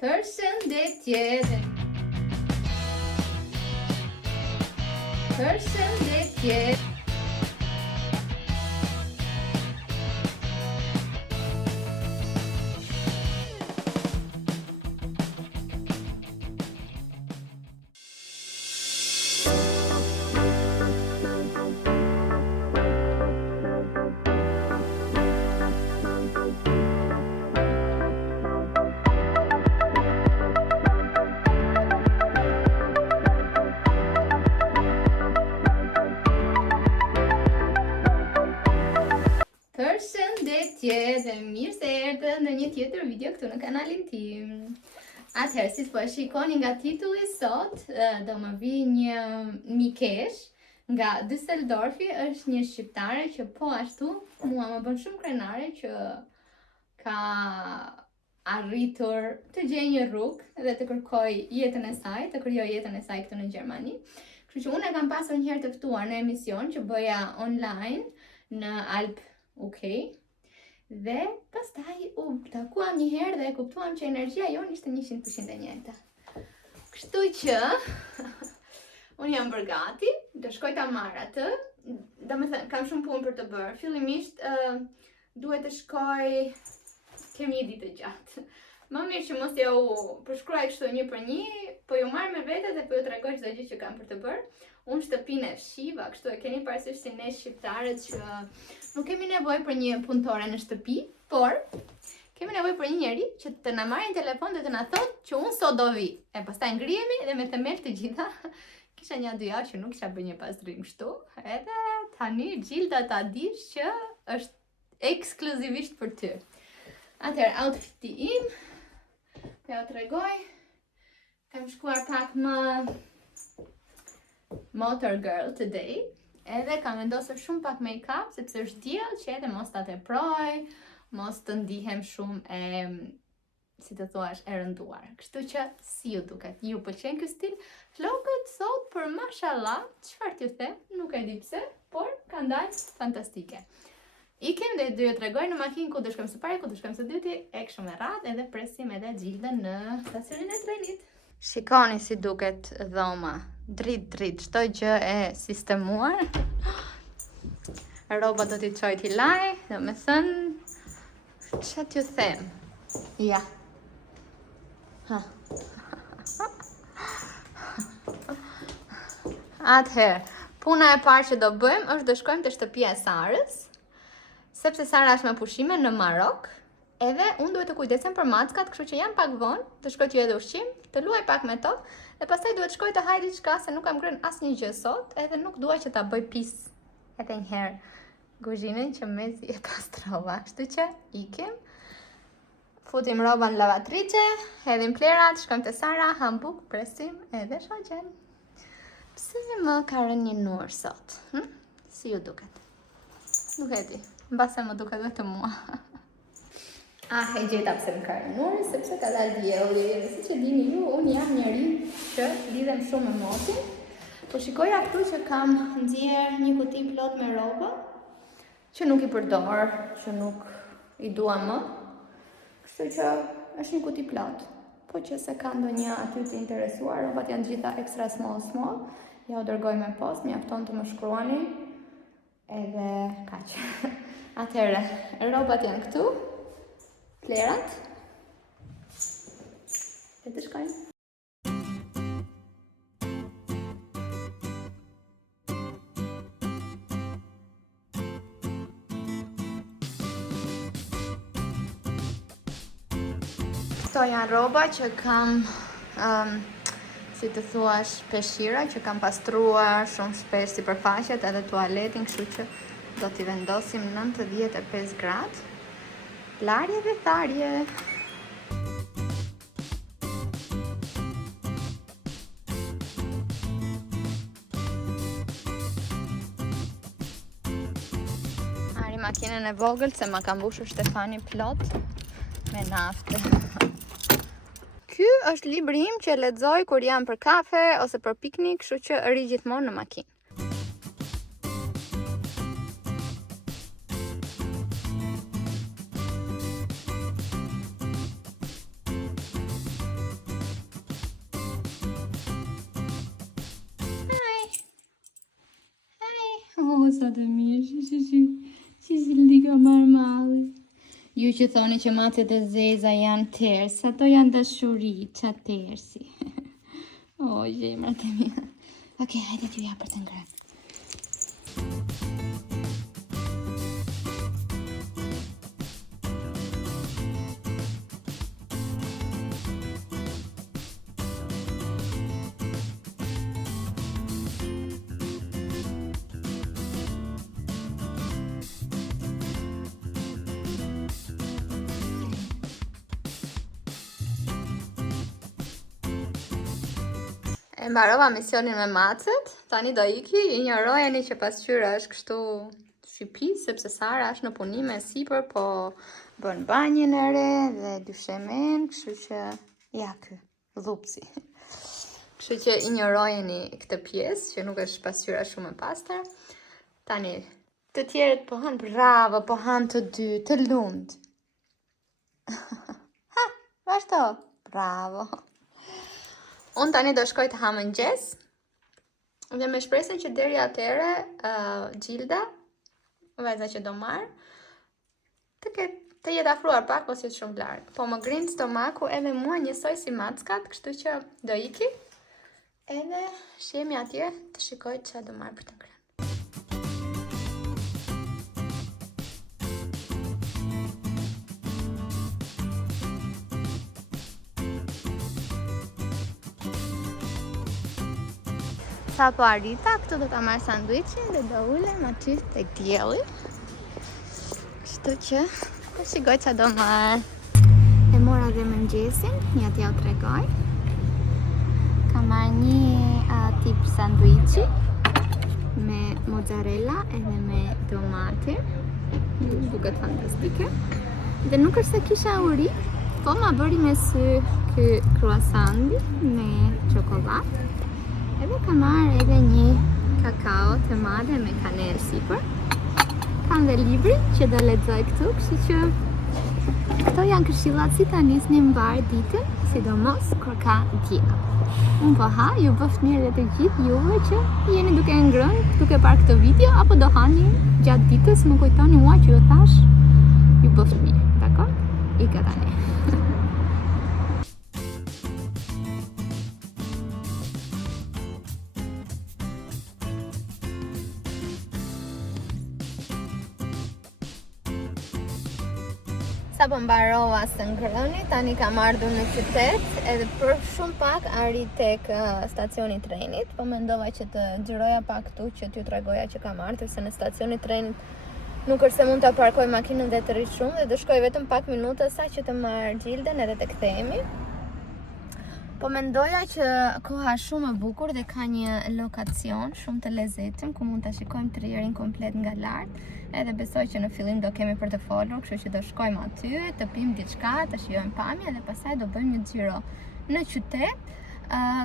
Përshëndetje. Përshëndetje. Përshëndetje dhe mirë se erdhe në një tjetër video këtu në kanalin tim. Atëherë, si po e shikoni nga titulli sot, do më vi një mikesh nga Düsseldorfi, është një shqiptare që po ashtu mua më bën shumë krenare që ka arritur të gjejë një rrugë dhe të kërkoj jetën e saj, të krijoj jetën e saj këtu në Gjermani. Kështu që unë e kam pasur një herë të ftuar në emision që bëja online në Alp UK. Dhe pastaj u takuam një herë dhe kuptuam që energjia jonë ishte 100% e njëjta. Kështu që unë jam bërë gati, do shkoj ta marr atë. Domethënë kam shumë punë për të bërë. Fillimisht duhet të shkoj, kem një ditë gjatë. Më mirë që mos ja u përshkruaj kështu një për një, po ju marr me vete dhe po ju tregoj çdo gjë që kam për të bërë. Unë shtëpinë e shiva, kështu e keni parasysh si ne shqiptarët që nuk kemi nevojë për një punëtore në shtëpi, por kemi nevojë për një njerëz që të na marrë në telefon dhe të na thotë që unë sot do vi. E pastaj ngrihemi dhe me themel të gjitha. Kisha një 2 javë që nuk kisha bërë një pastrim kështu, edhe tani Gjilda ta dish që është ekskluzivisht për ty. Atëherë, outfiti im, po ja tregoj. Kam shkuar pak më motor girl today. Edhe kam vendosur shumë pak make-up, sepse është diell që edhe mos ta teproj, mos të ndihem shumë e, si të thuash, e rënduar. Kështu që si ju duket? Ju pëlqen ky stil? Flokët sot për mashallah, çfarë t'ju them, nuk e di pse, por kanë dalë fantastike. Ikem dhe do ju tregoj në makinë ku do shkojmë së pari, ku do shkojmë së dyti, e kështu me radhë, edhe presim edhe Gjildën në stacionin e trenit. Shikoni si duket dhoma. Drit, çdo gjë e sistemuar. Rroba do t'i çoj t'i laj, domethënë ç'a t'ju them. Ja. Ha. Atëherë, puna e parë që do bëjmë është do shkojmë te shtëpia e Sarës, sepse Sara është me pushime në Marok. Edhe unë duhet të kujdesem për mackat, kështu që jam pak vonë, të shkoj t'ju edhe ushqim, të luaj pak me to, dhe pastaj duhet shkoj të haj diçka se nuk kam ngrënë asnjë gjë sot, edhe nuk dua që ta bëj pis edhe një herë kuzhinën që mezi e pastrova. Kështu që ikim, futim rroban në lavatriçe, hedhim plerat, shkojmë te Sara, hambuk, presim edhe shoqen. Pse më ka rënë një nur sot? Si ju duket? Nuk e di, mbase më duket vetëm mua. E gjeta pse më ka rënë, sepse ka dalë dielli. Siç e dini ju, unë jam njeri që lidhem shumë me motin. Po shikoja këtu që kam nxjerr një kuti plot me rroba që nuk i përdor, që nuk i dua më. Kështu që është një kuti plot. Po që se ka ndonjë aty të interesuar, rrobat janë gjitha extra small. Ja u dërgoj me post, mjafton të më shkruani. Edhe kaq. Atëherë, rrobat janë këtu. Plerat. E të shkojmë. Këto janë rroba që kam, si të thuash, peshira, që kam pastruar shumë shpesh sipërfaqet edhe tualetin, kështu që do t'i vendosim 95 gradë. Larje dhe tharje. Ari makinën e vogël se ma ka mbushur Shtefani plot me naftë. Ky është libri im që lexoj kur jam për kafe ose për piknik, kështu që ri gjithmonë në makinë. sa të mirë, si lika marmalli. Ju që thoni që macet e zeza janë ters, ato janë dashuri, qa tersi. O, gjemrat e mia. Okej, hajde t'ju ja për të ngrënë. E mbarova misionin me macet, tani do iki, injorojeni që pasqyra është kështu shqypi, sepse Sara është në punime sipër, po bën banjën e re dhe dyshemen, kështu që ja ky, dhupsi. Kështu që injorojeni këtë pjesë, që nuk është pasqyra shumë e pastër. Tani, të tjerët po han, bravo, po han të dy, të lund. Ha, vazhdo, bravo. Unë tani do shkoj të ha mëngjes dhe me shpresën që deri atëre Gjilda, vajza që do marr, të jetë afruar pak ose jetë shumë larg. Po më grind stomaku edhe mua njësoj si mackat, kështu që do iki edhe shihemi atje të shikoj çfarë do marr për të ngrënë. Sa po arrita, këtu do ta marr sanduiçin dhe do ulem aty tek dielli. Kështu që po shikoj çfarë do marr. E mora dhe mëngjesin, ja t'ja u tregoj. Kam marr një tip sanduiçi me mozzarella edhe me domate. Duket fantastike. Dhe nuk është se kisha uri, po ma bëri me sy ky croissant me çokoladë. Edhe kam marrë edhe një kakao të madhe me kanel sipër. Kam dhe libri që do lexoj këtu, kështu që këto janë këshillat si ta nisni mbar ditën, sidomos kur ka diell. Unë po ha, ju bëft mirë dhe të gjithë juve që jeni duke ngrënë, duke parë këtë video, apo do hani gjatë ditës, më kujtoni mua që ju thash, ju bëft mirë, dakor? Ika tani. Sa po mbarova së ngrëni, tani kam ardhur në qytet, edhe për shumë pak arrit tek stacioni i trenit, po mendova që të xhiroja pak këtu që t'ju tregoja që kam ardhur, se në stacioni i trenit nuk është se mund ta parkoj makinën dhe të rri shumë, dhe do shkoj vetëm pak minuta sa që të marr Gjildën edhe të kthehemi. Po mendoja që koha shumë e bukur dhe ka një lokacion shumë të lezetshëm ku mund ta shikojmë Trierin komplet nga lart. Edhe besoj që në fillim do kemi për të folur, kështu që do shkojmë aty, të pim diçka, të shijojmë pamje dhe pastaj do bëjmë një xhiro në qytet.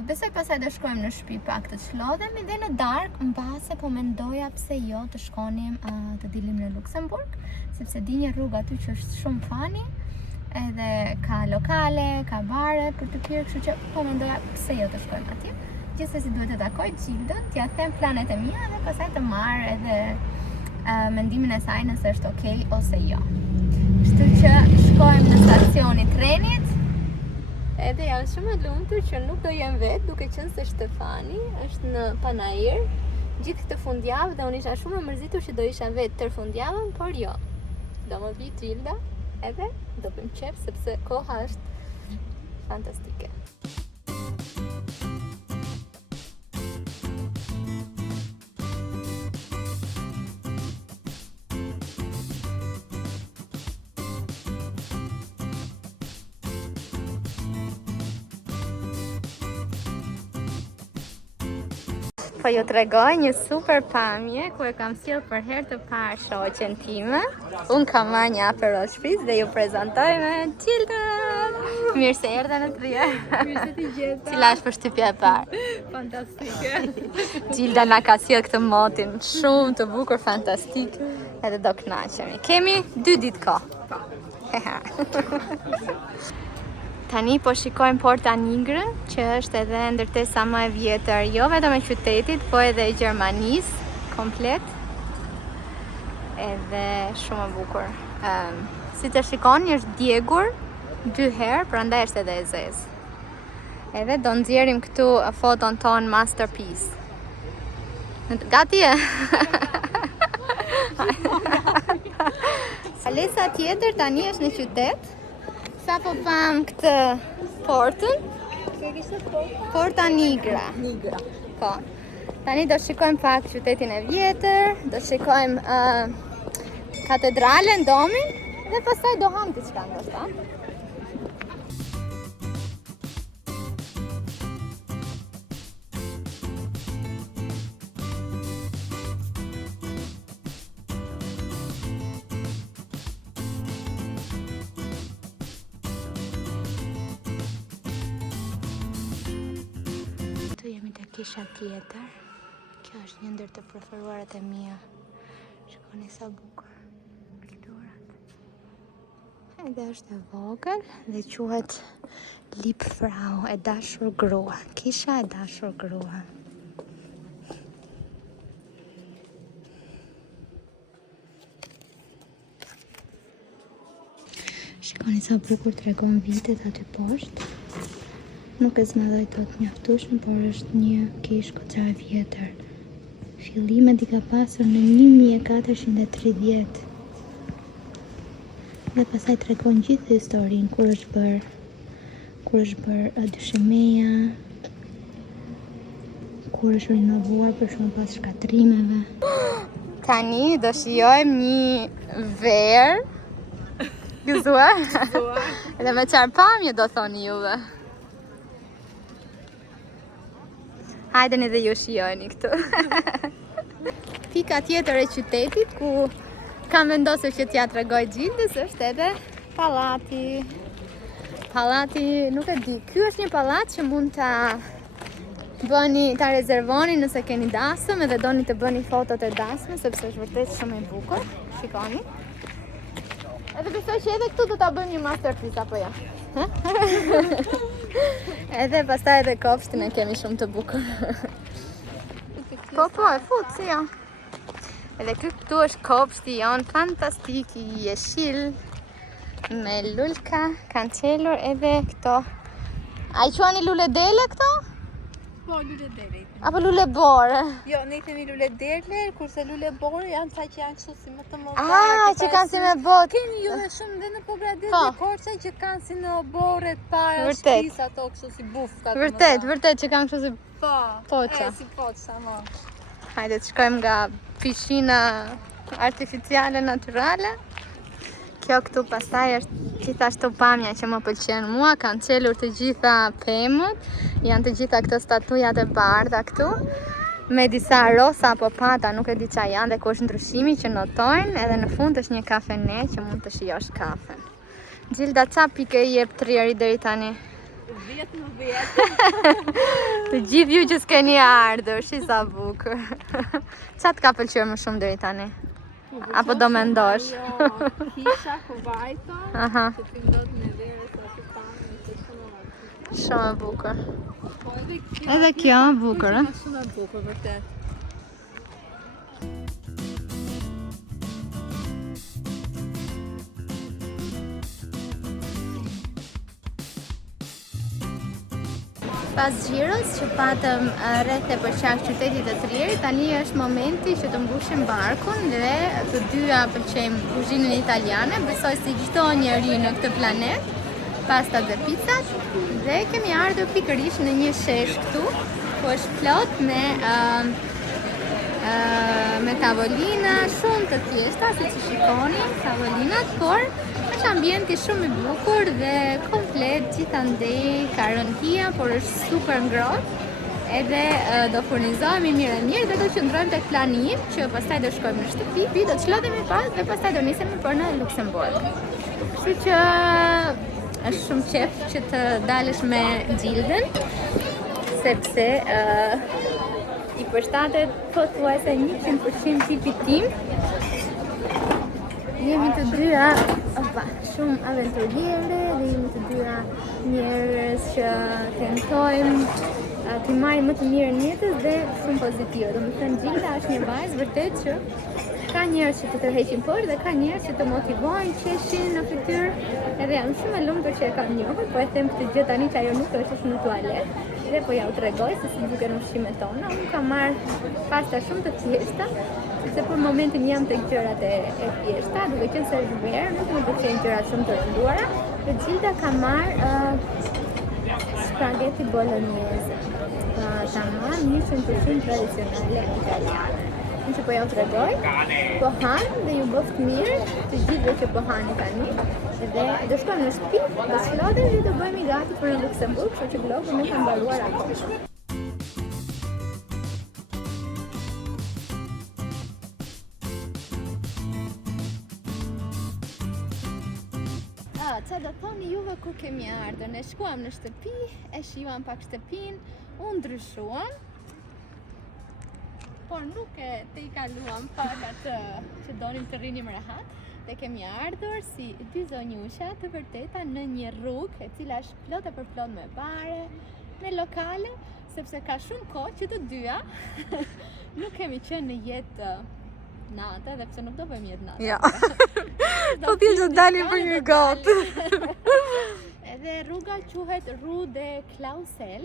Besoj pastaj do shkojmë në shtëpi pak të çlodhemi dhe në darkë mbase po mendoja pse jo të shkonim të dilim në Luksemburg, sepse di një rrugë aty që është shumë fani. Edhe ka lokale, ka bare për të pirë, kështu që po mendoja pse jo të shkojmë atje. Gjithsesi duhet të takoj Gjildën, t'ja them planet e mia dhe pastaj të marr edhe mendimin e saj nëse është okay ose jo. Kështu që shkojmë në stacionin e trenit. Edhe jam shumë e lumtur që nuk do jem vetë, duke qenë se Shtefani është në Panajër gjithë këtë fundjavë dhe unë isha shumë e mërzitur që do isha vetë tër fundjavën, por jo. Do më vi Gjilda edhe do bëjmë qef sepse koha është fantastike. Po ju tregoj një super pamje ku e kam sjell për herë të parë shoqen time. Unë kam marrë një Aperol Spritz dhe ju prezantoj me Gjildën. Mirë se erdhe në Trier. Mirë se t'i gjeta. Cila është përshtypja e parë? Fantastike. Gjilda na ka sjell këtë motin shumë të bukur, fantastik, edhe do kënaqemi. Kemi 2 ditë kohë. Po. Tani po shikojmë Porta Nigrën, që është edhe ndërtesa më e vjetër, jo vetëm e qytetit, po edhe e Gjermanisë komplet. edhe shumë e bukur. Si të shikoni është djegur 2 herë, prandaj është edhe e zezë. Edhe do nxjerrim këtu foton ton masterpiece. Gati e? Palesa tjetër tani është në qytet. Sa po pam këtë portën? Porta Nigra. Po. Tani do shikojmë pak qytetin e vjetër, do shikojmë katedralen, domin, dhe pastaj do ham diçka ndoshta. Këtu jemi te kisha tjetër. Kjo është një ndër të preferuarat e mia. Shikoni sa bukur. Kulturat. Edhe është e vogël dhe quhet Liebfrau, e dashur grua. Kisha e dashur grua. Shikoni sa bukur tregon vitet aty poshtë. Nuk e zmadhoj tot mjaftueshëm, por është një kishë goxha e vjetër. Fillimet i ka pasur në 1430. Dhe pastaj tregon gjithë historinë kur është bër dyshemeja, kur është rinovuar për shumë pas shkatrimeve. Tani do shijojmë një verë. Gëzuar? Edhe me qarpamje do thoni juve. Hajdeni dhe ju shijojni këtu. Pika tjetër e qytetit ku kam vendosur që t'ja tregoj gjithës është edhe pallati. Pallati, nuk e di, ky është një pallat që mund ta rezervoni nëse keni dasëm edhe doni të bëni fotot e dasme, sepse është vërtet shumë e bukur. Shikoni. Edhe besoj që edhe këtu do ta bëjmë një masterpiece apo jo. Edhe pastaj edhe kopshtin e kemi shumë të bukur. Po, e fut, si jo. Edhe këtu është kopshti jon fantastik i jeshil, me lulka, kanë qelur edhe këto. A i quani lule dele këto? Po, lule dele. Apo lule bore? Jo, ne themi lule dele, kurse lule bore janë ca që janë kështu si më të mëdha. Që kanë si me bot. Keni ju dhe shumë dhe në Pogradec dhe Korça që kanë si në bore para shtëpisë ato kështu si bufka. Vërtet që kanë kështu si poça. Si poça, mo. Hajde të shkojmë nga piscina artificiale natyrale. Kjo këtu pastaj është gjithashtu pamja që më pëlqen mua, kanë qelur të gjitha pemët, janë të gjitha këto statujat e bardha këtu, me disa rosa apo pata, nuk e di qa janë dhe ku është ndryshimi që notojnë, edhe në fund është një kafene që mund të shijosh kafen. Gjilda, qa pike i jep Trieri deri tani? 10 në 10. Të gjithë ju që s'keni ardhur, shi sa bukur. Qa të ka pëlqyer më shumë deri tani? Apo do mendosh? Kisha, Kuvajto, që ti ndot në vere sa të pamë, shumë e bukur. Edhe kjo e bukur, e? Shumë e bukur, vërtet. Pas xhiros që patëm rreth e përqaf qytetit të Trierit, tani është momenti që të mbushim barkun dhe të dyja pëlqejmë kuzhinën italiane, besoj si çdo njeri në këtë planet, pastat dhe pizzat, dhe kemi ardhur pikërisht në një shesh këtu, ku është plot me tavolina shumë të thjeshta, si që shikoni, tavolinat, por është ambienti shumë i bukur dhe komplet gjithandej ka rëntia, por është super ngrohtë. Edhe do furnizohemi mirë dhe do qëndrojmë tek plani im, që pastaj do shkojmë në shtëpi, do çlodhemi pas dhe pastaj do nisemi për në Luksemburg. Kështu që është shumë qef që të dalësh me Gjildën, sepse i përshtatet pothuajse 100% tipit tim. Jemi të dyja shumë aventuriere dhe jemi të dyja njerëz që tentojmë të marrim më të mirën jetës dhe shumë pozitive. Domethënë Gjilda është një vajzë vërtet që ka njerëz që të tërheqin poshtë dhe ka njerëz që të motivojnë, qeshin në fytyrë. Edhe jam shumë e lumtur që e kam njohur, po e them këtë gjë tani që ajo nuk është në tualet. Dhe po ja u tregoj se si duken ushqimet tona. Unë kam marrë pasta shumë të thjeshta, sepse për momentin jam tek gjërat e thjeshta, duke qenë se është verë, nuk më pëlqejnë gjërat shumë të rënduara. Dhe Gjilda ka marrë spaghetti bolognese. Tamam, një shumë tradicionale italiane. Që po ja u tregoj, po han dhe ju bëft mirë të gjithëve që po hani tani. Dhe do shkojmë në shtëpi, do shlotem dhe do bëhemi gati për në Luksemburg, kështu që vlogu nuk ka mbaruar akoma. Qa do thoni juve ku kemi ardhur? Ne shkuam në shtëpi, e shijuam pak shtëpinë, u ndryshuam, por nuk e të i kaluam pak atë që donim të rrinim rehat, dhe kemi ardhur si dy zonjusha të vërteta në një rrugë e cila është plot e përplot me bare, me lokale, sepse ka shumë kohë që të dyja nuk kemi qenë në jetë natë, dhe pse nuk do bëjmë jetë natë. Ja. Po thjesht do dalim për një gatë. Edhe rruga quhet Rue de Clausel,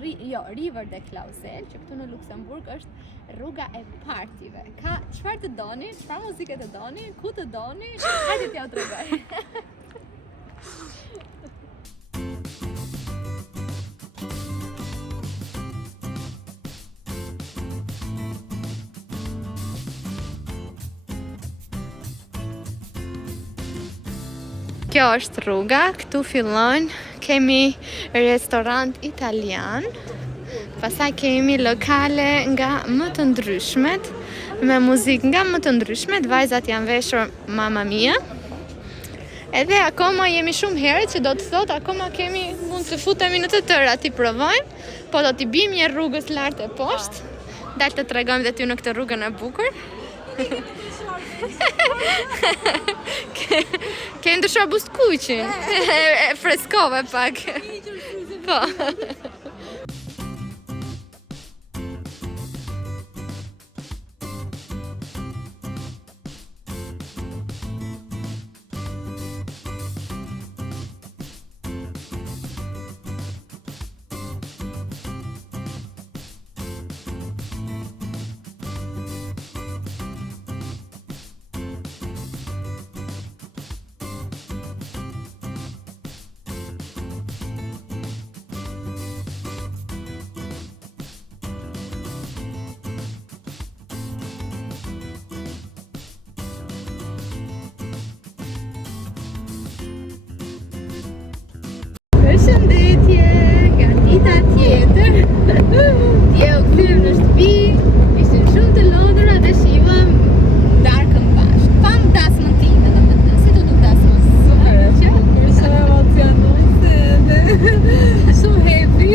River de Clausel, që këtu në Luksemburg është rruga e partive. Ka çfarë të doni, çfarë muzike të doni, ku të doni, hajde t'ja u tregoj. Kjo është rruga, këtu fillon, kemi restorant italian, pastaj kemi lokale nga më të ndryshmet, me muzikë nga më të ndryshmet, vajzat janë veshur Mamma Mia. Edhe akoma jemi shumë herët që do të thot, akoma kemi mund të futemi në të tëra t'i provojmë, po do t'i bim një rrugës lartë e poshtë, dal të tregojmë dhe ty në këtë rrugën e bukur. Ke ndryshuar buzëkuqin. E freskove pak. Po. Përshëndetje, nga dita tjetër. Dje u kthyem në shtëpi, ishim shumë të lodhura dhe shijuam darkën bashkë. Pam dasmën time, domethënë, si do duk dasmën? Super, shumë emocionuese dhe shumë happy.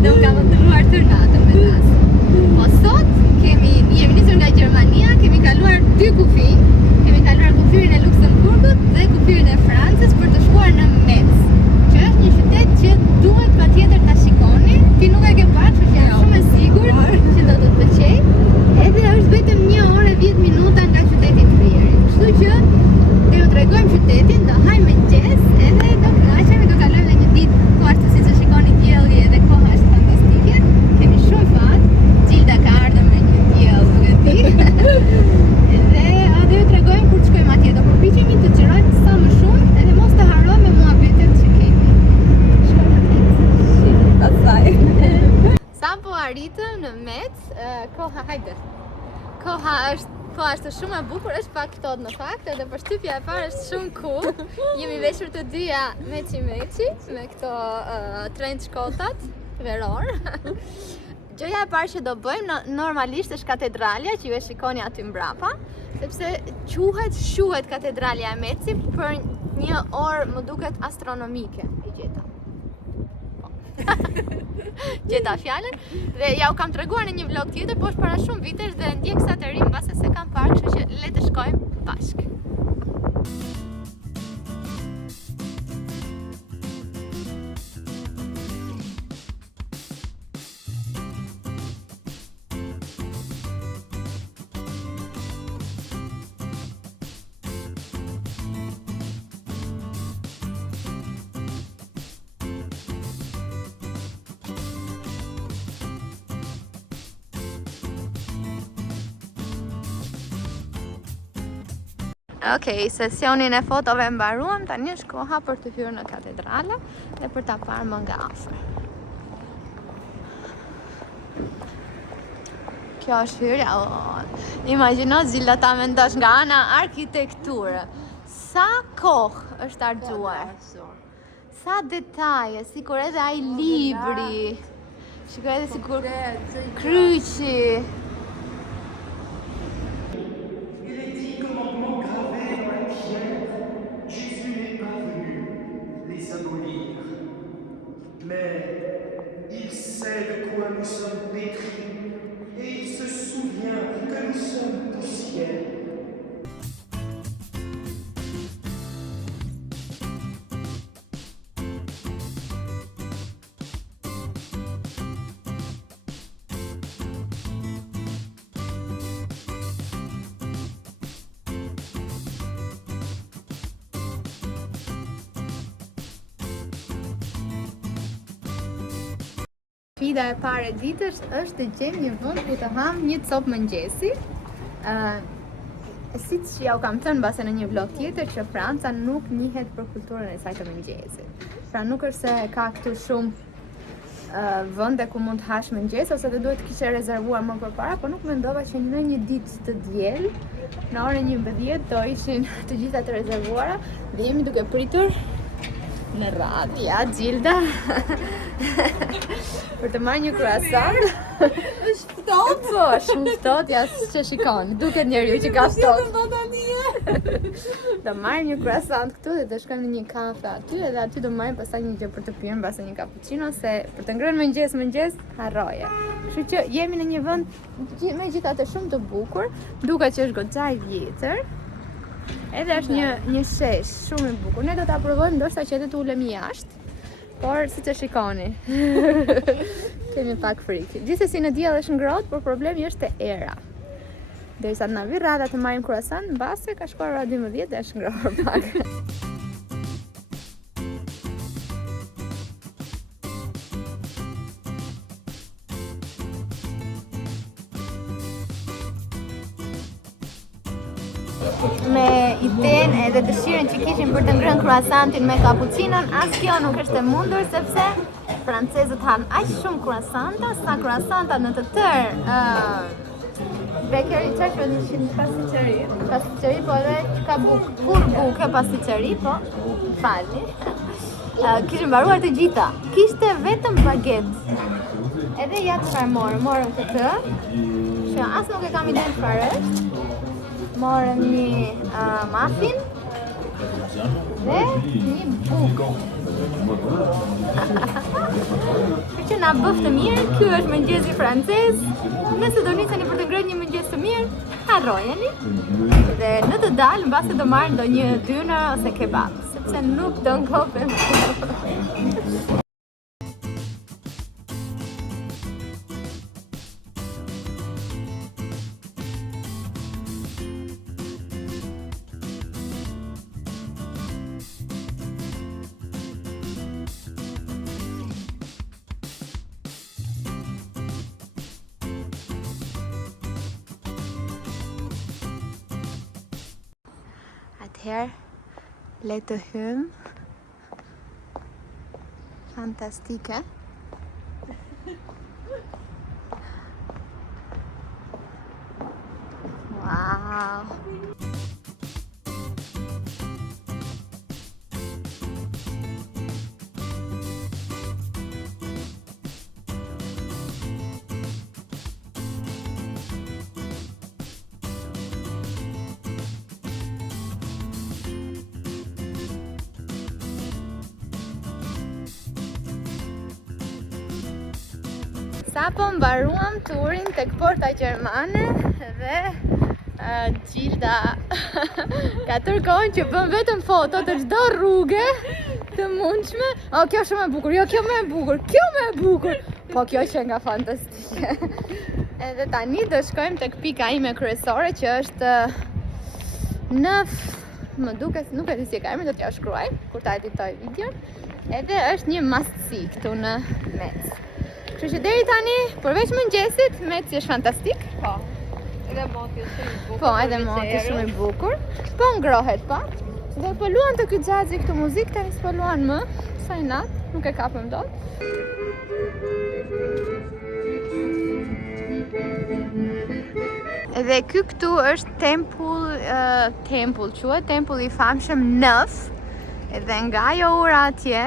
Dhe u ka vëndëruar tër natën me dasmën. Po sot jemi nisur nga Gjermania, kemi kaluar 2 kufij. Kemi kaluar kufirin e Luksemburgut dhe kufirin e Francës për të shkuar në Metz. Një qytet që duhet patjetër ta shikoni. Ti nuk e ke parë, kështu që jam shumë e sigurt që do të të pëlqejë. Edhe është vetëm 1 orë e 10 minuta nga qyteti i Trierit. Kështu që do ju tregojmë qytetin, do hajmë mëngjes, edhe do kënaqemi, do kalojmë një ditë po ashtu siç e shikoni dielli edhe koha është fantastike. Kemi shumë fat. Gjilda ka ardhur me një diell, duke ti. Edhe do ju tregojmë kur të shkojmë atje. Do përpiqemi të xhirojmë sa më shumë edhe mos të harrojmë me muhabetet që kemi. Sa po arritëm në Metz, koha është shumë e bukur, është pak ftohtë në fakt, edhe përshtypja e parë është shumë cool. Jemi veshur të dyja meçi me këto trench kotat veror. Gjëja e parë që do bëjmë normalisht është katedralja që ju e shikoni aty mbrapa, sepse quhet katedralja e Metzit për një orë më duket astronomike i gjeta. Gjeta fjalën dhe ja u kam treguar në një vlog tjetër, po është para shumë vitesh dhe ndjek sa të ri mbase se kam parë, kështu që le të shkojmë bashkë. Okej, sesionin e fotove mbaruam, tani është koha për të hyrë në katedrale dhe për ta parë më nga afër. Kjo është hyrja. Imagjino Zilda ta mendosh nga ana arkitekture. Sa kohë është harxuar. Sa detaje, sikur edhe ai libri. Shikoj edhe sikur kryqi. Mais il sait de quoi nous sommes pétris et il se souvient que nous sommes poussière. Sfida e parë e ditës është të gjejmë një vend ku të ham një copë mëngjesi. Siç ja u kam thënë mbase në një vlog tjetër që Franca nuk njihet për kulturën e saj të mëngjesit. Pra nuk është se ka këtu shumë vende ku mund të hash mëngjes ose të duhet të kishe rezervuar më përpara, por nuk mendova që në një ditë të diel, në orën 11 do ishin të gjitha të rezervuara dhe jemi duke pritur në radhë, ja, Gjilda për të marrë një croissant. Është ftohtë. Po, shumë ftohtë, ja që shikon, duket njeriu që ka ftohtë. Do marrim një croissant këtu dhe do shkojmë në një kafe aty edhe aty do marrim pastaj një gjë për të pirë mbase një cappuccino se për të ngrënë mëngjes harroje. Kështu që jemi në një vend megjithatë shumë të bukur, duket që është goxha i vjetër. Edhe është një shesh shumë i bukur. Ne do ta provojmë ndoshta që edhe të ulemi jashtë. Por siç e shikoni. Kemi pak frikë. Gjithsesi në diell është ngrohtë, por problemi është te era. Derisa na vi rada të marrim croissant, mbase ka shkuar ora 12 dhe është ngrohur pak. Me idenë edhe dëshirën që kishim për të ngrënë croissantin me cappuccinon, as kjo nuk është e mundur sepse francezët han aq shumë croissanta sa croissanta në të tërë bakery çfarë ishin pasticeri, po edhe që ka buke pasticeri, po falni. Kishim mbaruar të gjitha. Kishte vetëm baget. Edhe ja çfarë morëm këtë, që as nuk e kam idenë çfarë është. Morëm një muffin dhe një bukë. Që na bëf të mirë, ky është mëngjesi francez. Nëse do niseni për të ngrënë një mëngjes të mirë, harrojeni. Dhe në të dalë, mbase do marrë ndonjë dyner ose kebab, sepse nuk do ngopem. Atëherë, le të hym. Fantastike. Wow. Sapo mbaruam turin tek porta gjermane dhe Gjilda ka tërkohën që bën vetëm foto të çdo rruge të mundshme. O, kjo shumë e bukur, jo, kjo më e bukur, kjo më e bukur. Po kjo që nga fantastike. Edhe tani do shkojmë tek pika ime kryesore që është në më duket, nuk e di si ka emrin, do t'ja shkruaj kur ta editoj videon. Edhe është një mastësi këtu në Metz. Kështu që deri tani, përveç mëngjesit, Metzi është fantastik. Po. Edhe moti është shumë i bukur. Po, edhe moti shumë i bukur. Po ngrohet pak. Dhe po luan të ky xhaxhi këtë muzikë, tani s'po luan më. Sa i nat, nuk e kapëm dot. Edhe ky këtu është tempull quhet, tempull i famshëm Nëf. Edhe nga ajo ura atje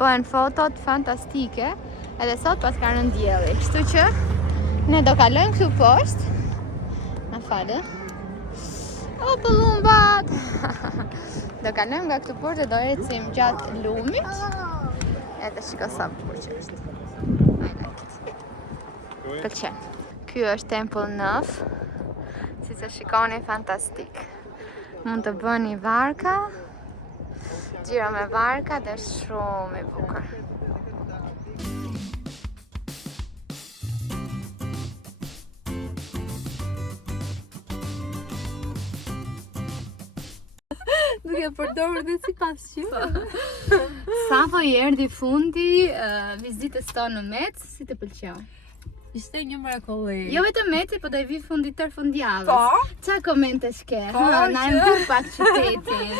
bëhen fotot fantastike. Edhe sot pas ka rënë dielli. Kështu që ne do kalojmë këtu poshtë. Na falë. O pëllumbat! Do kalojmë nga këtu poshtë dhe do ecim gjatë lumit. Edhe shiko sa bukur që është. I like it. Pëlqen. Ky është tempull Nëf. Si se shikoni, fantastik. Mund të bëni varka. Gjiro me varka dhe shumë i bukur. Duke përdorur dhe si pasqyrë. Sa po i erdhi fundi vizitës tonë në Mec, si të pëlqeu? Ishte një mrekulli. Jo vetëm Meci, po do i vi fundi tër fundjavës. Po. Qa komentesh ke? Po, Na e mbyll pak qytetin.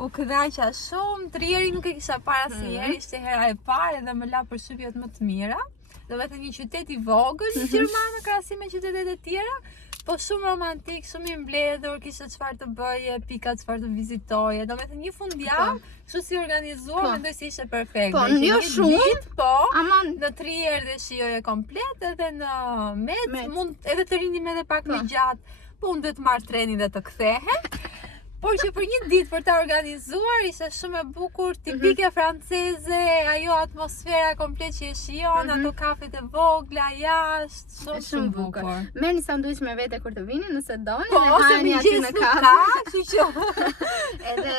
U kënaqa shumë, Trieri nuk e kisha para asnjëherë, ishte hera e parë dhe më la përshtypjet më të mira. Do të thënë një qytet i vogël, Gjerman në krahasim me qytetet e tjera, po shumë romantik, shumë i mbledhur, kishte çfarë të bëje, pika çfarë të vizitoje. Do të thënë një fundjavë, kështu si organizuar, mendoj se ishte perfekt. Po, jo shumë, po. Aman Në Trier dhe shijoje komplet, edhe në Mec mund edhe të rindim edhe pak më gjatë, po unë duhet të marr trenin dhe të kthehem. Por që për një ditë për ta organizuar ishte shumë e bukur, tipike franceze, ajo atmosfera komplet që e shijon, ato kafet e vogla jashtë, shumë bukur. Merrni sanduiç me vete kur të vini nëse doni Po, dhe ose hajeni aty në mëngjes kafe. kështu që Edhe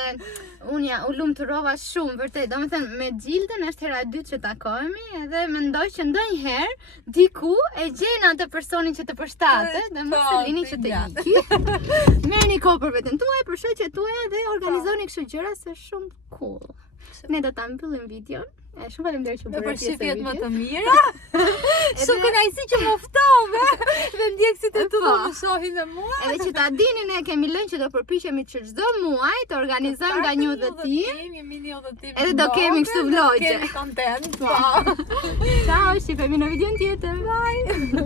unë u lumturova shumë, vërtet. Domethënë me Gjildën është hera e dytë që takohemi, edhe mendoj që ndonjëherë diku e gjen atë personin që të përshtatet, dhe mos e lini që të iki. Merrni kohë për veten tuaj, për shoqet tuaja dhe organizoni kështu gjëra se shumë cool. Ne do ta mbyllim videon. Shumë faleminderit që me bëre pjesë përshtypjet më videos. të mira. Shumë kënaqësi që më ftove dhe ndjekësit e tu do më shohin me mua. Edhe që ta dini, ne kemi lënë që do përpiqemi që çdo muaj të organizojmë nga një udhëtim. Një mini udhëtim. Edhe do kemi kështu vlogje. Kemi content. Po. Ciao, shihemi në videon tjetër. Bye.